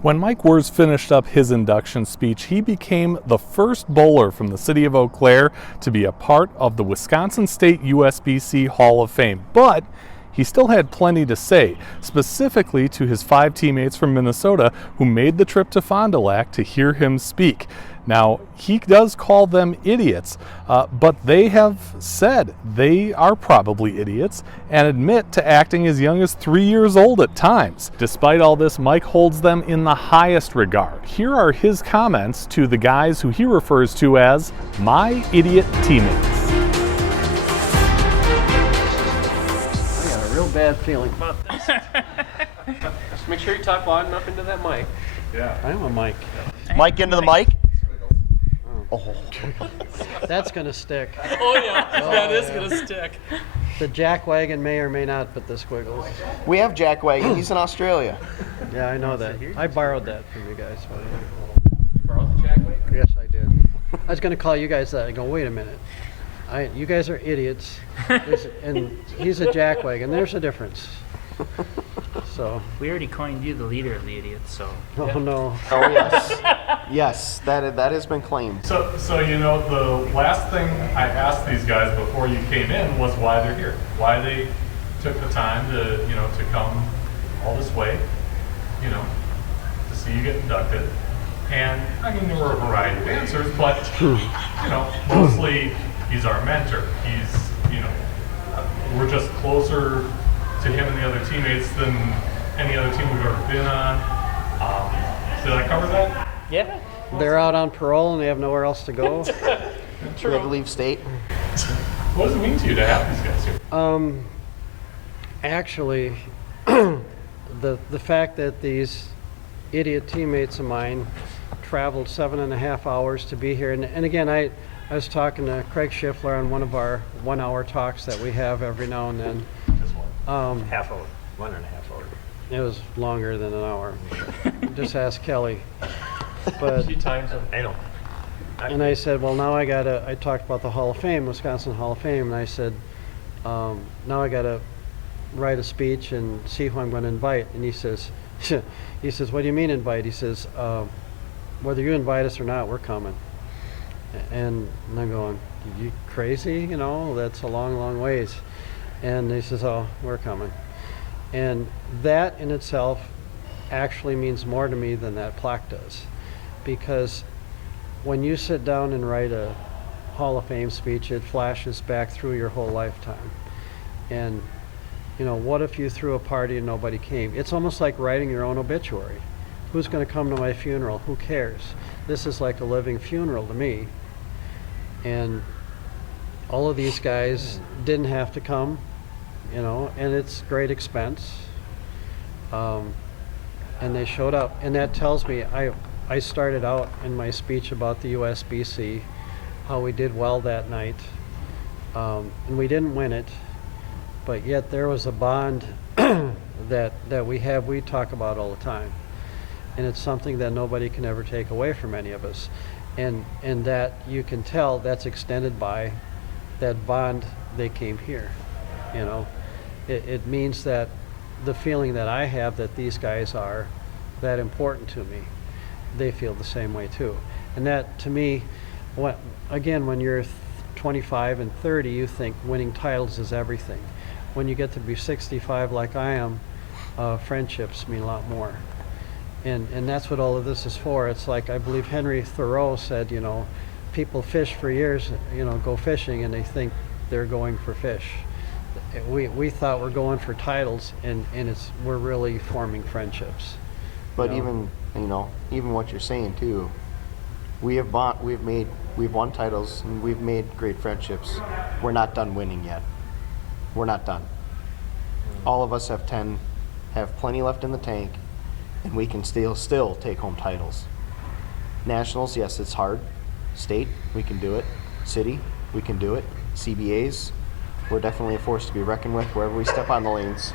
When Mike Wirz finished up his induction speech, he became the first bowler from the city of Eau Claire to be a part of the Wisconsin State USBC Hall of Fame. But he still had plenty to say, specifically to his 5 teammates from Minnesota who made the trip to Fond du Lac to hear him speak. Now, he does call them idiots, but they have said they are probably idiots and admit to acting as young as 3 years old at times. Despite all this, Mike holds them in the highest regard. Here are his comments to the guys who he refers to as my idiot teammates. I got a real bad feeling about this. Just make sure you talk loud enough into that mic. Yeah. I'm a mic. Mic into the mic? Oh. That's going to stick. Oh yeah, that is going to stick. The jackwagon may or may not put the squiggles. We have Jack Wagon. He's in Australia. Yeah, I know that. I borrowed that from you guys. You borrowed the jackwagon? Yes, I did. I was going to call you guys that. I go, wait a minute. You guys are idiots. And he's a jackwagon. There's a difference. So. We already coined you the leader of the idiots, so. Oh, yeah. no. Oh, yes. Yes, that has been claimed. So you know, the last thing I asked these guys before you came in was why they're here, why they took the time to, you know, to come all this way, you know, to see you get inducted. And I mean, there were a variety of answers, but you know, mostly he's our mentor. He's, you know, we're just closer to him and the other teammates than any other team we've ever been on. Did I cover that? Yeah. They're out on parole and they have nowhere else to go. We had to leave state. What does it mean to you to have these guys here? Actually, the fact that these idiot teammates of mine traveled 7.5 hours to be here, and again, I was talking to Craig Schiffler on one of our 1-hour talks that we have every now and then. Half hour. 1.5 hours. It was longer than an hour. Just ask Kelly. But She times them. I know. and I said, well, now I talked about the Hall of Fame, Wisconsin Hall of Fame, and I said, now I gotta write a speech and see who I'm going to invite. And he says, what do you mean invite? He says, whether you invite us or not, we're coming. And I'm going, you crazy? You know, that's a long, long ways. And he says, oh, we're coming. And that in itself actually means more to me than that plaque does. Because when you sit down and write a Hall of Fame speech, it flashes back through your whole lifetime. And, you know, what if you threw a party and nobody came? It's almost like writing your own obituary. Who's going to come to my funeral? Who cares? This is like a living funeral to me. And all of these guys didn't have to come, you know, and it's great expense. And they showed up, and that tells me, I started out in my speech about the USBC, how we did well that night, and we didn't win it, but yet there was a bond that we talk about all the time, and it's something that nobody can ever take away from any of us, and that you can tell that's extended by that bond. They came here, you know. It means that the feeling that I have that these guys are that important to me, they feel the same way too. And that, to me, when you're 25 and 30, you think winning titles is everything. When you get to be 65 like I am, friendships mean a lot more. And that's what all of this is for. It's like, I believe Henry Thoreau said, you know, people fish for years, you know, go fishing, and they think they're going for fish. We thought we're going for titles, and we're really forming friendships. But even what you're saying too, we've won titles and we've made great friendships. We're not done winning yet. We're not done. All of us have plenty left in the tank, and we can still take home titles. Nationals, yes, it's hard. State, we can do it. City, we can do it. CBAs, we're definitely a force to be reckoned with wherever we step on the lanes.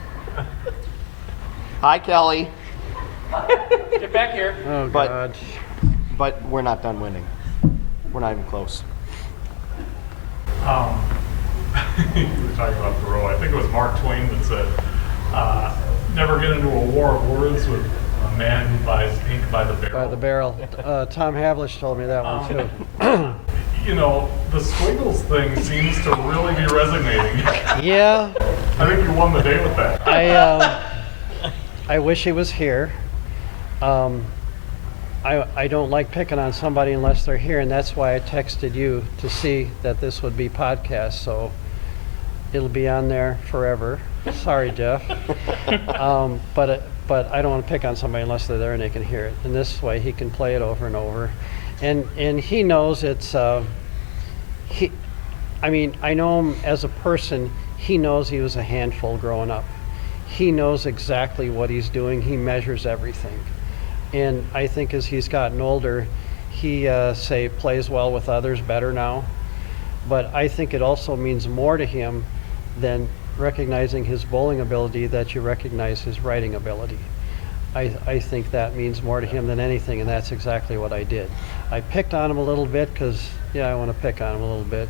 Hi, Kelly. Get back here. Oh, But- God. But we're not done winning. We're not even close. You were talking about Thoreau. I think it was Mark Twain that said, never get into a war of words with man who buys ink by the barrel. By the barrel. Tom Havlish told me that one too. You know, the squiggles thing seems to really be resonating. Yeah, I think you won the day with that. I wish he was here. I don't like picking on somebody unless they're here, and that's why I texted you to see that this would be podcast, so it'll be on there forever. Sorry, Jeff. But I don't want to pick on somebody unless they're there and they can hear it. And this way he can play it over and over. And he knows it's, I mean, I know him as a person. He knows he was a handful growing up. He knows exactly what he's doing. He measures everything. And I think as he's gotten older, he, plays well with others better now. But I think it also means more to him than recognizing his bowling ability that you recognize his writing ability. I think that means more to him than anything, and that's exactly what I did. I picked on him a little bit because, yeah, I want to pick on him a little bit.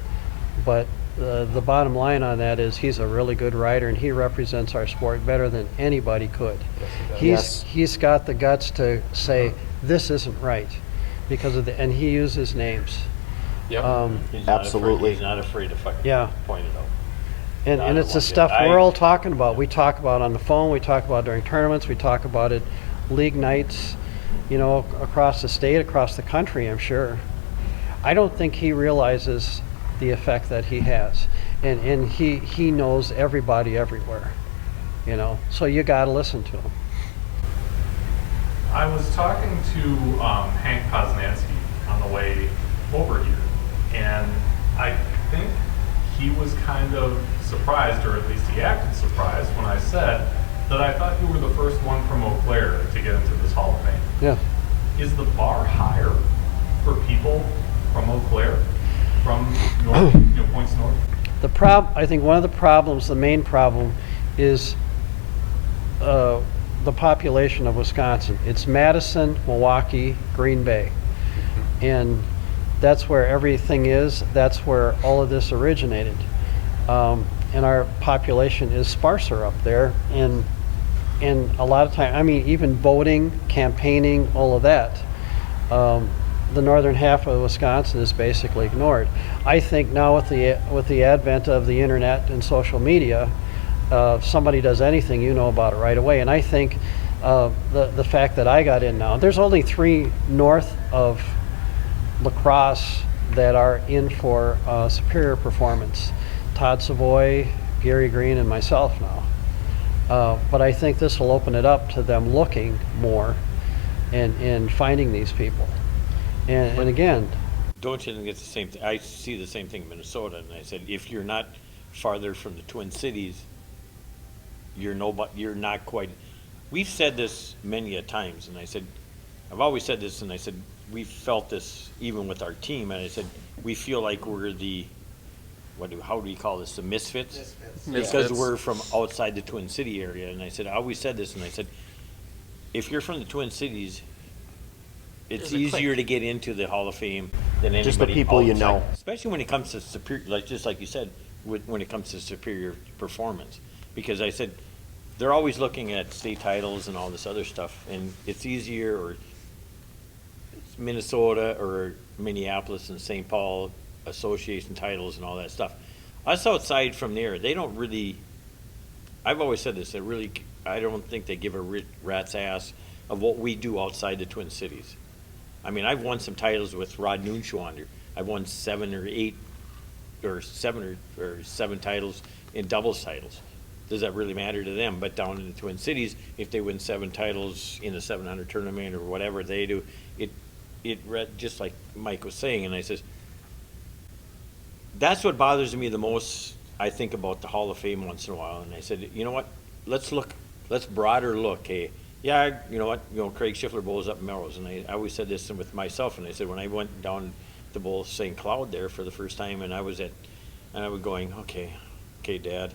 But the bottom line on that is he's a really good writer, and he represents our sport better than anybody could. He's got the guts to say, this isn't right, because of and he uses names. Yep. Absolutely. He's not afraid to fucking Yeah. point it out. And it's the stuff we're all talking about. We talk about on the phone, we talk about during tournaments, we talk about it league nights, you know, across the state, across the country, I'm sure. I don't think he realizes the effect that he has. And he knows everybody everywhere, you know, so you got to listen to him. I was talking to Hank Poznanski on the way over here, and I think he was kind of surprised, or at least he acted surprised, when I said that I thought you were the first one from Eau Claire to get into this Hall of Fame. Yeah. Is the bar higher for people from Eau Claire, from north, points north? I think one of the problems, the main problem, is the population of Wisconsin. It's Madison, Milwaukee, Green Bay. And that's where everything is. That's where all of this originated. And our population is sparser up there. And a lot of time, I mean, even voting, campaigning, all of that, the northern half of Wisconsin is basically ignored. I think now with the advent of the internet and social media, if somebody does anything, you know about it right away. And I think the fact that I got in now, there's only 3 north of lacrosse that are in for superior performance. Todd Savoy, Gary Green, and myself now. But I think this will open it up to them looking more and finding these people. And again, don't you think it's the same thing? I see the same thing in Minnesota, and I said, if you're not farther from the Twin Cities, you're not quite. We've said this many a times, and I said, I've always said this, and I said, we felt this even with our team, and I said, we feel like we're the, how do you call this, the misfits? Because we're from outside the Twin City area, and I said, I always said this, and I said, if you're from the Twin Cities, it's easier to get into the Hall of Fame than anybody Just the people outside, you know. especially when it comes to superior, just like you said, when it comes to superior performance. Because I said, they're always looking at state titles and all this other stuff, and it's easier, or Minnesota or Minneapolis and St. Paul association titles and all that stuff. Us outside from there, they don't really, I've always said this, I don't think they give a rat's ass of what we do outside the Twin Cities. I mean, I've won some titles with Rod Noonschwander. I've won 7 or 8 or 7 titles in doubles titles. Does that really matter to them? But down in the Twin Cities, if they win 7 titles in a 700 tournament or whatever they do, just like Mike was saying, and I says, that's what bothers me the most. I think about the Hall of Fame once in a while, and I said, you know what? Let's broader look. Hey, yeah, you know what? Craig Schiffler bowls up in Melrose, and I always said this with myself, and I said when I went down to bowl St. Cloud there for the first time, and I was going, okay, Dad,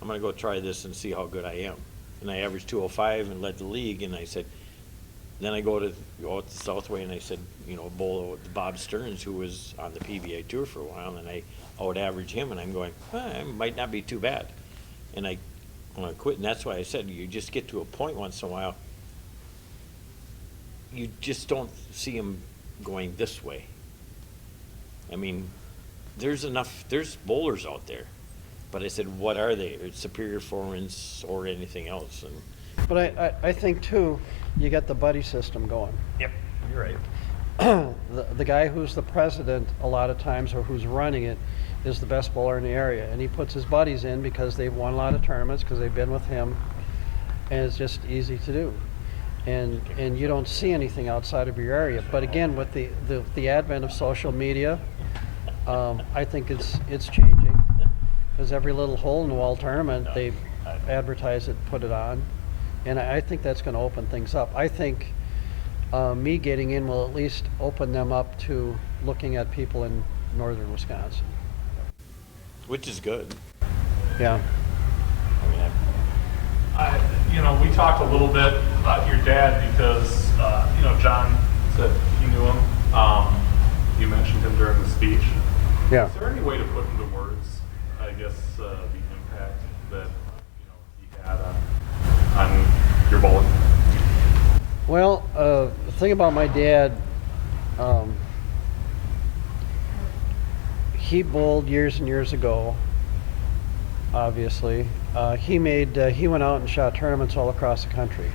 I'm gonna go try this and see how good I am, and I averaged 205 and led the league, and I said, then I go out to Southway, and I said, bowl with Bob Stearns, who was on the PBA tour for a while, and I would average him, and I'm going, I might not be too bad, and I quit, and that's why I said you just get to a point once in a while. you just don't see them going this way. I mean, there's bowlers out there. But I said, what are they? Superior foreigns or anything else? And But I think too, you get the buddy system going. Yep, you're right. The guy who's the president a lot of times, or who's running it, is the best bowler in the area, and he puts his buddies in because they've won a lot of tournaments, because they've been with him, and it's just easy to do. And you don't see anything outside of your area. But again, with the advent of social media, I think it's changing, because every little hole in the wall tournament, they advertise it, put it on, and I think that's going to open things up. I think me getting in will at least open them up to looking at people in northern Wisconsin. which is good. Yeah. I mean, we talked a little bit about your dad because, John said he knew him. You mentioned him during the speech. Yeah. Is there any way to put into words, I guess, the impact that, he had on your bowling? Well, the thing about my dad, he bowled years and years ago, obviously. He went out and shot tournaments all across the country.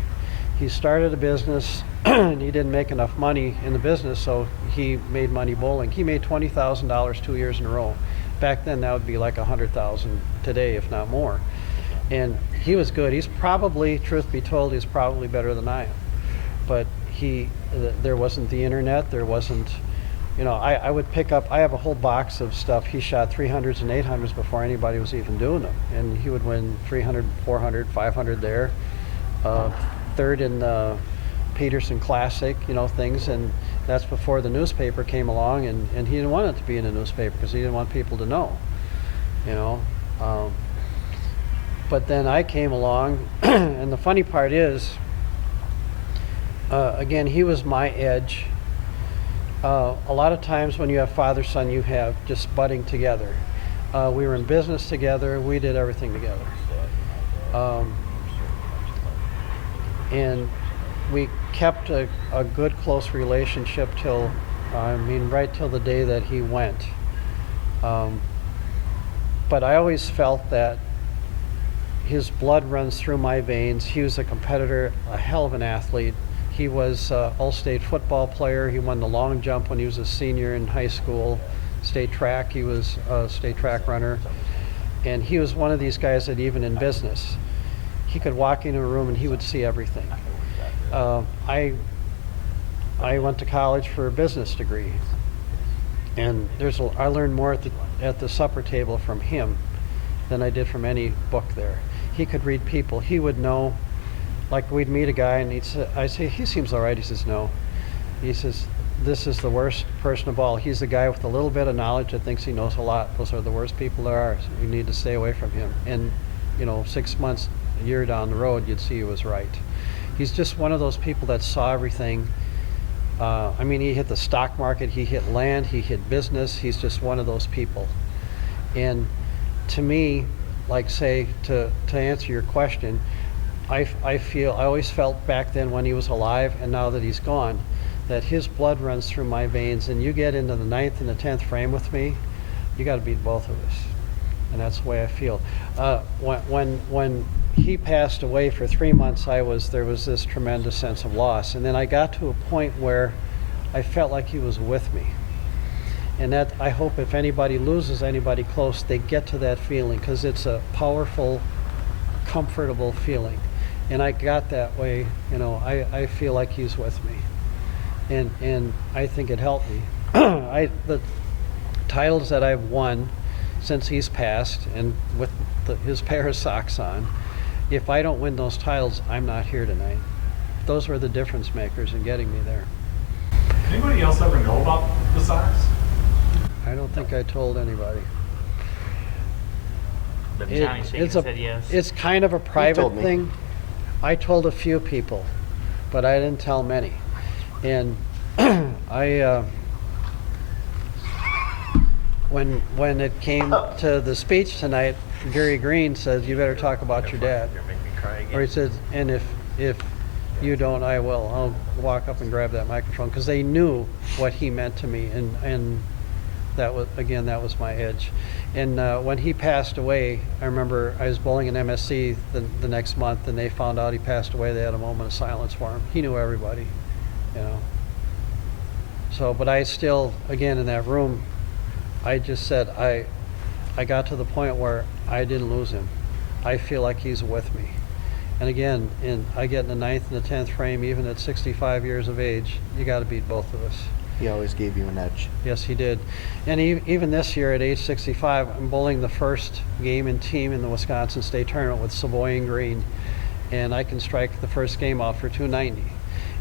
He started a business and he didn't make enough money in the business, so he made money bowling. He made $20,000 2 years in a row. Back then that would be like $100,000 today, if not more. And he was good. He's probably, truth be told, he's probably better than I am. But there wasn't the internet, there wasn't, I would pick up, I have a whole box of stuff. He shot 300s and 800s before anybody was even doing them. And he would win 300, 400, 500 there. Third in the Peterson Classic, things. And that's before the newspaper came along, and he didn't want it to be in the newspaper because he didn't want people to know, But then I came along, and the funny part is, again, he was my edge. A lot of times when you have father-son, you have just budding together. We were in business together. We did everything together. And we kept a good, close relationship right till the day that he went. But I always felt that his blood runs through my veins. He was a competitor, a hell of an athlete. He was an all-state football player. He won the long jump when he was a senior in high school. State track, he was a state track runner. And he was one of these guys that even in business, he could walk into a room and he would see everything. I went to college for a business degree. And I learned more at the supper table from him than I did from any book there. He could read people. He would know. Like, we'd meet a guy and I'd say, he seems all right. He says, no. He says, this is the worst person of all. He's the guy with a little bit of knowledge that thinks he knows a lot. Those are the worst people there are. So you need to stay away from him. And, 6 months, a year down the road, you'd see he was right. He's just one of those people that saw everything. He hit the stock market, he hit land, he hit business. He's just one of those people. And to me, to answer your question, I always felt back then when he was alive, and now that he's gone, that his blood runs through my veins. And you get into the 9th and the 10th frame with me, you got to beat both of us. And that's the way I feel. When he passed away for 3 months, there was this tremendous sense of loss. And then I got to a point where I felt like he was with me. And that, I hope if anybody loses anybody close, they get to that feeling, because it's a powerful, comfortable feeling. And I got that way, I feel like he's with me. And I think it helped me. The titles that I've won since he's passed, and with his pair of socks on, if I don't win those titles, I'm not here tonight. Those were the difference makers in getting me there. Anybody else ever know about the Sox? I don't think I told anybody. But Johnny Shaken said yes. It's kind of a private told me. thing. I told a few people, but I didn't tell many. And when it came to the speech tonight, Gary Green said, "You better talk about your dad." You're making me cry again. Or he said, "And if you don't, I will. I'll walk up and grab that microphone, because they knew what he meant to me, and that was, again, that was my edge. And when he passed away, I remember I was bowling in MSC the next month, and they found out he passed away. They had a moment of silence for him. He knew everybody, you know. So, but I still, again, in that room, I just said, I got to the point where I didn't lose him. I feel like he's with me. And again, I get in the 9th and the 10th frame, even at 65 years of age, you got to beat both of us. He always gave you an edge. Yes, he did. And even this year at age 65, I'm bowling the first game and team in the Wisconsin State Tournament with Savoy and Green. And I can strike the first game off for 290.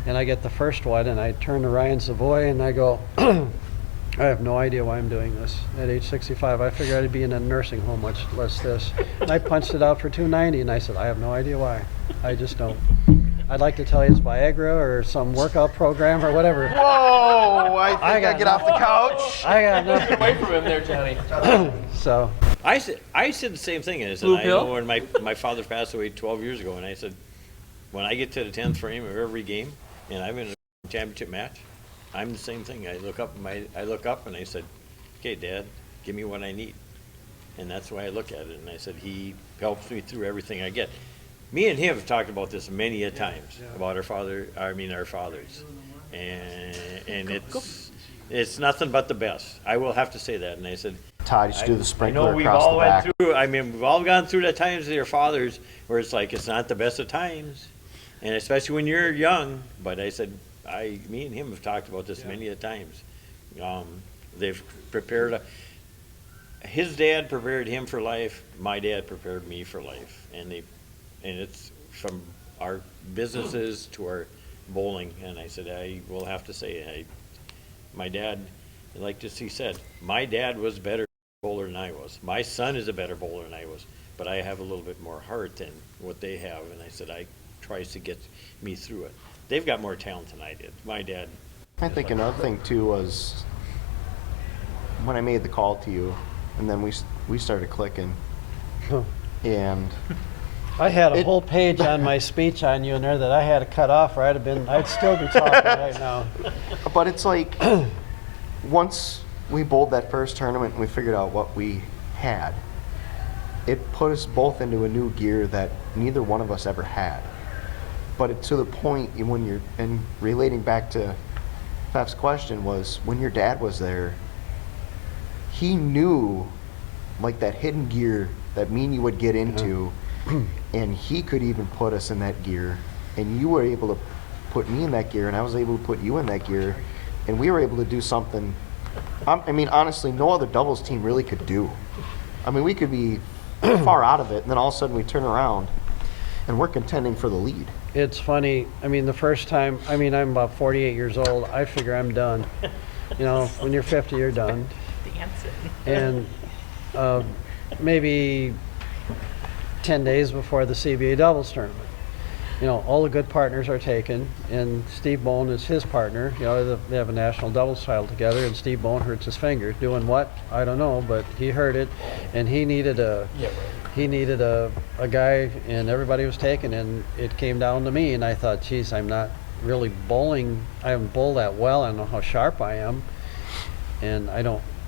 And I get the first one, and I turn to Ryan Savoy, and I go, I have no idea why I'm doing this. At age 65, I figured I'd be in a nursing home, much less this. And I punched it out for 290, and I said, I have no idea why. I just don't. I'd like to tell you it's Viagra or some workout program or whatever. Whoa! I think I get off the couch. I got nothing. Get away from him there, Johnny. So, I said the same thing. I said, Blue I pill? know when my father passed away 12 years ago, and I said, when I get to the 10th frame of every game, and I'm in a championship match, I'm the same thing. I look up and I said, okay, Dad, give me what I need. And that's the way I look at it. And I said, he helps me through everything I get. Me and him have talked about this many a times, about our fathers. And it's nothing but the best. I will have to say that. And I said, Todd used to do the I sprinkler know we've across all the went back. through, I mean, we've all gone through the times with your fathers where it's like, it's not the best of times. And especially when you're young. But I said, me and him have talked about this many a times. They've prepared, his dad prepared him for life. My dad prepared me for life. And it's from our businesses to our bowling. And I said, I will have to say, my dad, like he said, my dad was a better bowler than I was. My son is a better bowler than I was, but I have a little bit more heart than what they have. And I said, I tries to get me through it. They've got more talent than I did. My dad. I think another thing too was when I made the call to you, and then we started clicking, and I had a whole page on my speech on you in there that I had to cut off, or I'd still be talking right now. but it's like once we bowled that first tournament and we figured out what we had, it put us both into a new gear that neither one of us ever had. But to the point when you're, and relating back to Fef's question, was when your dad was there, he knew like that hidden gear that me and you would get into, and he could even put us in that gear, and you were able to put me in that gear, and I was able to put you in that gear, and we were able to do something, I mean, honestly, no other doubles team really could do. I mean, we could be far out of it, and then all of a sudden we turn around, and we're contending for the lead. It's funny. I mean, the first time, I mean, I'm about 48 years old. I figure I'm done. You know, when you're 50, you're done. Dancing. And maybe 10 days before the CBA doubles tournament, you know, all the good partners are taken, and Steve Bohn is his partner. You know, they have a national doubles title together, and Steve Bohn hurts his finger. Doing what? I don't know, but he hurt it, and he needed a guy, and everybody was taken, and it came down to me, and I thought, geez, I'm not really bowling. I haven't bowled that well. I don't know how sharp I am, and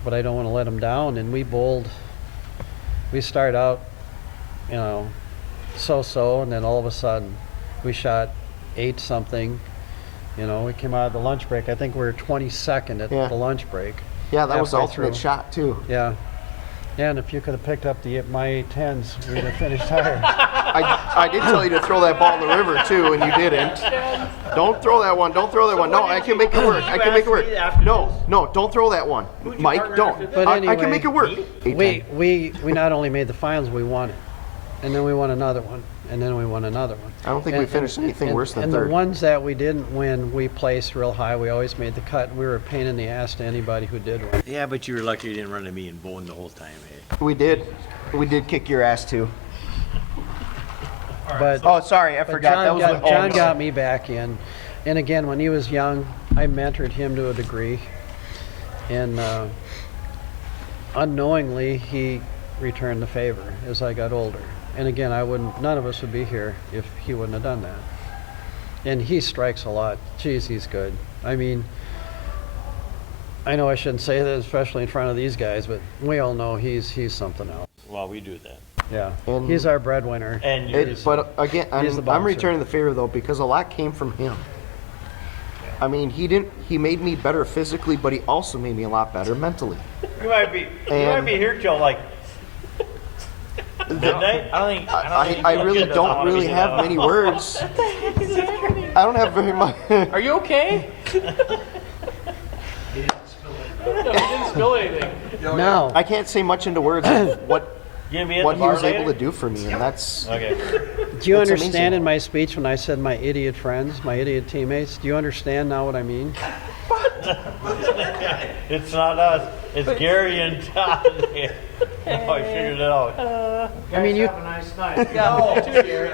but I don't want to let him down. And we started out, you know, so-so, and then all of a sudden we shot 8 something. You know, we came out of the lunch break. I think we were 22nd at the lunch break. Yeah, that was the halfway alternate through. shot too. Yeah. Yeah, and if you could have picked up my 10s, we'd have finished higher. I did tell you to throw that ball in the river too, and you didn't. Don't throw that one. Don't throw that one. No, I can make it work. I can make it work. No, don't throw that one, Mike. Don't. But I anyway, can make it work. We not only made the finals, we won it, and then we won another one, and then we won another one. I don't think we finished anything worse than and third. And the ones that we didn't win, we placed real high. We always made the cut. We were a pain in the ass to anybody who did win. Yeah, but you were lucky you didn't run to me and Bowen the whole time, eh? We did kick your ass too. But Oh, sorry, I But forgot. John, That was got, with John Holmes. got me back in. And again, when he was young, I mentored him to a degree. And unknowingly, he returned the favor as I got older. And again, none of us would be here if he wouldn't have done that. And he strikes a lot. Geez, he's good. I mean, I know I shouldn't say that, especially in front of these guys, but we all know he's something else. Well, we do that. Yeah, And- he's our breadwinner. And But again, he's the I'm bouncer. returning the favor though, because a lot came from him. I mean, he made me better physically, but he also made me a lot better mentally. you might be here till like midnight. I really don't really have many words. I don't have very much. Are you okay? No, he didn't spill anything. Now, I can't say much into words of what You gonna be at what the he bar was later? able to do for me, and that's Okay. do you It's understand amazing. in my speech when I said my idiot friends, my idiot teammates? Do you understand now what I mean? It's not us. It's Gary and Todd. No, I figured it out. I mean, you. No, too, Gary.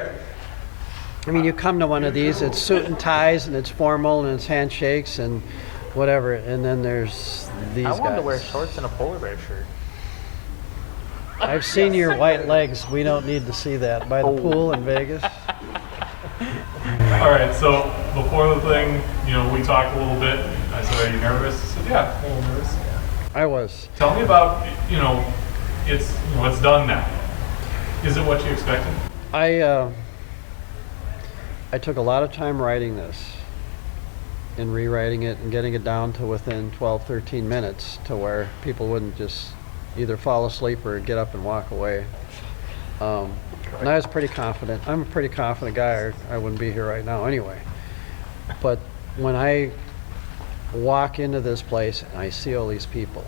I mean, you come to one of these, it's suit and ties, and it's formal, and it's handshakes, and whatever, and then there's these I wanted to wear guys. shorts and a polar bear shirt. I've seen your white legs. We don't need to see that by the pool in Vegas. All right, so before the thing, we talked a little bit. I said, "Are you nervous?" I said, "Yeah, a little nervous." I was. Tell me about, it's done now. Is it what you expected? I took a lot of time writing this and rewriting it and getting it down to within 12, 13 minutes to where people wouldn't just either fall asleep or get up and walk away. And I was pretty confident. I'm a pretty confident guy, or I wouldn't be here right now anyway. But when I walk into this place and I see all these people,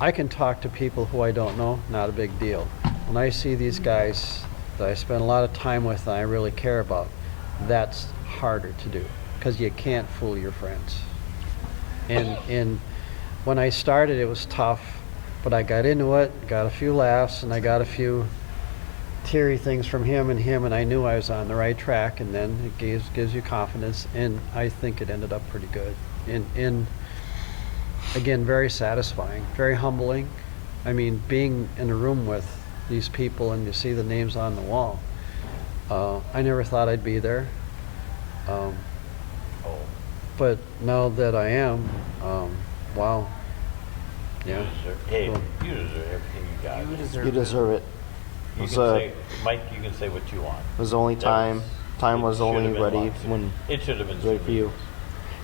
I can talk to people who I don't know, not a big deal. When I see these guys that I spend a lot of time with and I really care about, that's harder to do because you can't fool your friends. And when I started, it was tough, but I got into it, got a few laughs, and I got a few teary things from him, and I knew I was on the right track, and then it gives you confidence, and I think it ended up pretty good. And again, very satisfying, very humbling. I mean, being in a room with these people and you see the names on the wall, I never thought I'd be there. But now that I am, wow. Yeah. Hey, Cool. you deserve everything you got. you deserve it. You It's, can say, Mike, you can say what you want. It was the only That time. Time it was should have only been ready lots. when It should have it been was ready for you.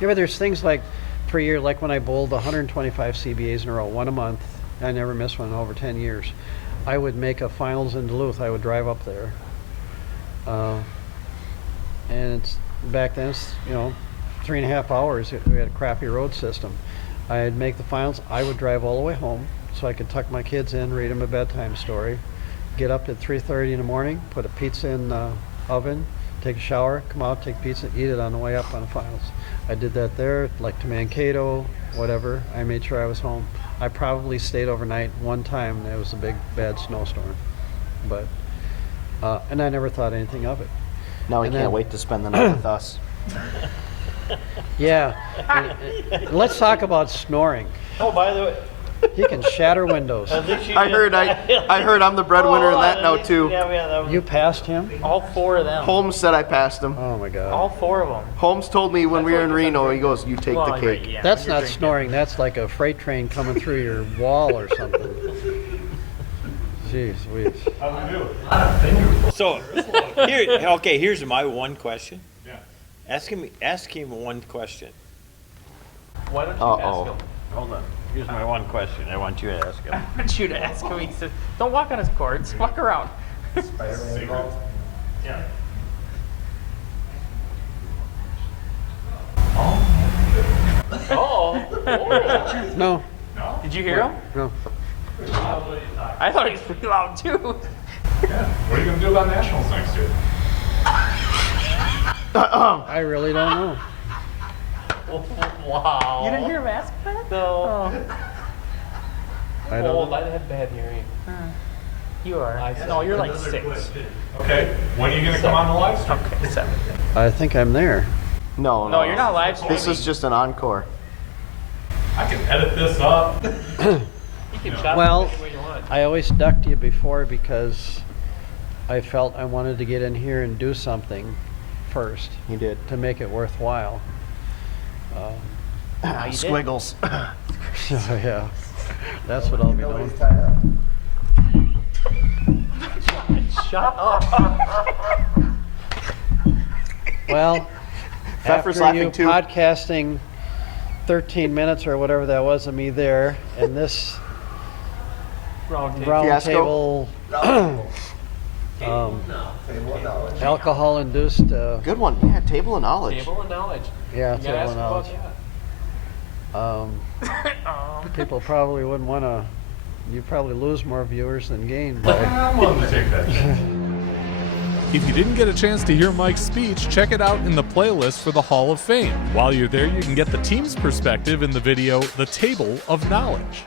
Yeah, but there's things like per year, like when I bowled 125 CBAs in a row, one a month. I never missed one in over 10 years. I would make a finals in Duluth. I would drive up there. And it's back then, it's, 3.5 hours. We had a crappy road system. I'd make the finals. I would drive all the way home so I could tuck my kids in, read them a bedtime story, get up at 3:30 in the morning, put a pizza in the oven, take a shower, come out, take pizza, eat it on the way up on the finals. I did that there, like to Mankato, whatever. I made sure I was home. I probably stayed overnight one time, and it was a big, bad snowstorm. But, and I never thought anything of it. Now we And can't then- wait to spend the night with us. Yeah. And let's talk about snoring. Oh, by the way, He can shatter windows. at least you I did- heard I'm the breadwinner in that now too. Yeah, that was- You passed him? All four of them. Holmes said I passed him. Oh my God. All four of them. Holmes told me when we were in Reno, he goes, "You take Well, the right, cake." yeah, That's you're not drinking. snoring. That's like a freight train coming through your wall or something. Jeez Louise. So, here's my one question. Yeah. Ask him one question. Why don't you Uh-oh. ask him? Hold on. Here's my one question. I want you to ask him. I want you to ask him. He says, "Don't walk on his cords. Walk around." Yeah. Oh. No, Did you hear him? no. I thought he was pretty loud too. Yeah. What are you going to do about nationals next year? I really don't know. Wow. You didn't hear him ask that? No. Oh, I don't Old. know. I have bad hearing. you are. No, you're like 6. Okay. When are you going to come on the live stream? Okay, 7. I think I'm there. No, No, you're not live streaming. This is just an encore. I can edit this up. You can chop Well, it any way you want. I always ducked you before because I felt I wanted to get in here and do something. first He did. to make it worthwhile. Now you did. Squiggles. Yeah, that's what I'll be doing. Shut up. Well, Pfeffer's after you laughing too. podcasting 13 minutes or whatever that was of me there, and this round Fiasco? table alcohol-induced, Good one. Yeah, table of knowledge. Table of knowledge. yeah, You gotta table ask about knowledge. that. People probably wouldn't want to. You probably lose more viewers than gain. But If you didn't get a chance to hear Mike's speech, check it out in the playlist for the Hall of Fame. While you're there, you can get the team's perspective in the video, The Table of Knowledge.